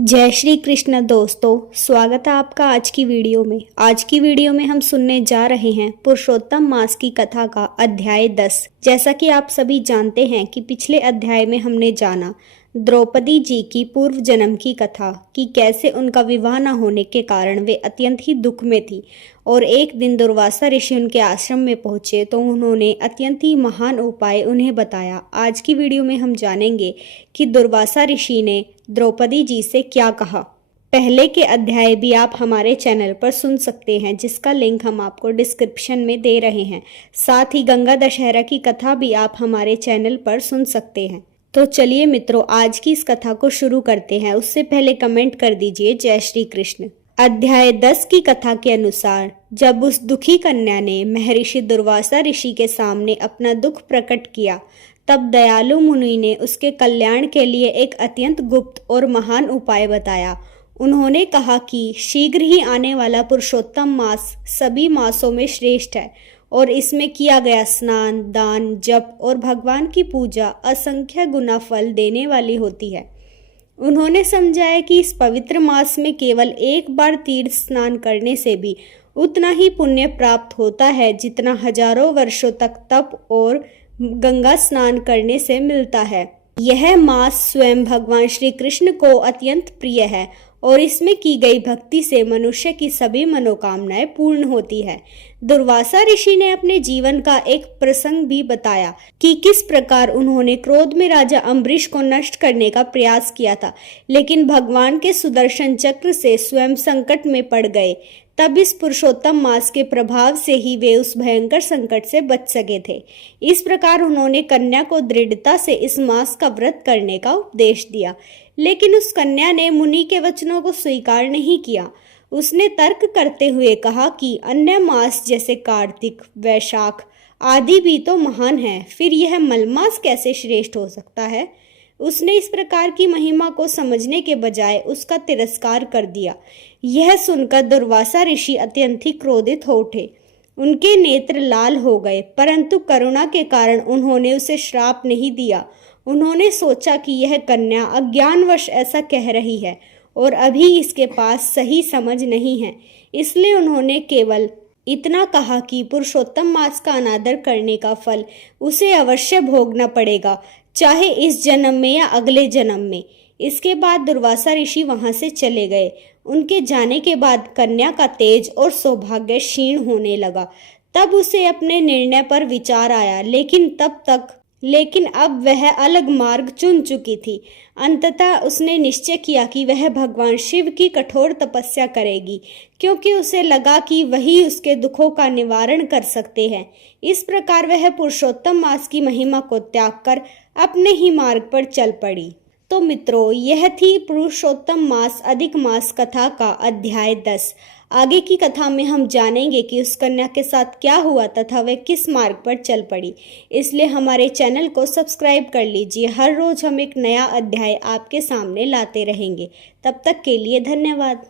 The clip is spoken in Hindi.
जय श्री कृष्ण दोस्तों, स्वागत है आपका आज की वीडियो में। आज की वीडियो में हम सुनने जा रहे हैं पुरुषोत्तम मास की कथा का अध्याय 10। जैसा कि आप सभी जानते हैं कि पिछले अध्याय में हमने जाना द्रौपदी जी की पूर्व जन्म की कथा कि कैसे उनका विवाह न होने के कारण वे अत्यंत ही दुख में थी और एक दिन दुर्वासा ऋषि उनके आश्रम में पहुंचे तो उन्होंने अत्यंत ही महान उपाय उन्हें बताया। आज की वीडियो में हम जानेंगे कि दुर्वासा ऋषि ने द्रौपदी जी से क्या कहा। पहले के अध्याय भी आप हमारे चैनल पर सुन सकते हैं, जिसका लिंक हम आपको डिस्क्रिप्शन में दे रहे हैं। साथ ही गंगा दशहरा की कथा भी आप हमारे चैनल पर सुन सकते हैं। तो चलिए मित्रों, आज की इस कथा को शुरू करते हैं। उससे पहले कमेंट कर दीजिए जय श्री कृष्ण। अध्याय 10 की कथा के अनुसार जब उस दुखी कन्या ने महर्षि दुर्वासा ऋषि के सामने अपना दुख प्रकट किया, तब दयालु मुनि ने उसके कल्याण के लिए एक अत्यंत गुप्त और महान उपाय बताया। उन्होंने कहा कि शीघ्र ही आने वाला पुरुषोत्तम मास सभी मासों में श्रेष्ठ है और इसमें किया गया स्नान, दान, जप और भगवान की पूजा असंख्य गुना फल देने वाली होती है। उन्होंने समझाया कि इस पवित्र मास में केवल एक बार तीर्थ स्नान करने से भी उतना ही पुण्य प्राप्त होता है जितना हजारों वर्षों तक तप और गंगा स्नान करने से मिलता है। यह मास स्वयं भगवान श्री कृष्ण को अत्यंत प्रिय है और इसमें की गई भक्ति से मनुष्य की सभी मनोकामनाएं पूर्ण होती है। दुर्वासा ऋषि ने अपने जीवन का एक प्रसंग भी बताया कि किस प्रकार उन्होंने क्रोध में राजा अम्बरीश को नष्ट करने का प्रयास किया था, लेकिन भगवान के सुदर्शन चक्र से स्वयं संकट में पड़ गए। तब इस पुरुषोत्तम मास के प्रभाव से ही वे उस भयंकर संकट से बच सके थे। इस प्रकार उन्होंने कन्या को दृढ़ता से इस मास का व्रत करने का उपदेश दिया, लेकिन उस कन्या ने मुनि के वचनों को स्वीकार नहीं किया। उसने तर्क करते हुए कहा कि अन्य मास जैसे कार्तिक, वैशाख आदि भी तो महान हैं, फिर यह मलमास कैसे श्रेष्ठ हो सकता है। उसने इस प्रकार की महिमा को समझने के बजाय उसका तिरस्कार कर दिया। यह सुनकर दुर्वासा ऋषि अत्यंत ही क्रोधित हो उठे। उनके नेत्र लाल हो गए, परंतु करुणा के कारण उन्होंने उसे श्राप नहीं दिया। उन्होंने सोचा कि यह कन्या अज्ञानवश ऐसा कह रही है और अभी इसके पास सही समझ नहीं है, इसलिए उन्होंने केवल इतना कहा कि पुरुषोत्तम मास का अनादर करने का फल उसे अवश्य भोगना पड़ेगा, चाहे इस जन्म में या अगले जन्म में। इसके बाद दुर्वासा ऋषि वहां से चले गए। उनके जाने के बाद कन्या का तेज और सौभाग्य क्षीण होने लगा। तब उसे अपने निर्णय पर विचार आया, लेकिन अब वह अलग मार्ग चुन चुकी थी। अंततः उसने निश्चय किया कि वह भगवान शिव की कठोर तपस्या करेगी, क्योंकि उसे लगा कि वही उसके दुखों का निवारण कर सकते हैं। इस प्रकार वह पुरुषोत्तम मास की महिमा को त्याग कर अपने ही मार्ग पर चल पड़ी। तो मित्रों, यह थी पुरुषोत्तम मास अधिक मास कथा का अध्याय 10। आगे की कथा में हम जानेंगे कि उस कन्या के साथ क्या हुआ तथा वह किस मार्ग पर चल पड़ी। इसलिए हमारे चैनल को सब्सक्राइब कर लीजिए। हर रोज हम एक नया अध्याय आपके सामने लाते रहेंगे। तब तक के लिए धन्यवाद।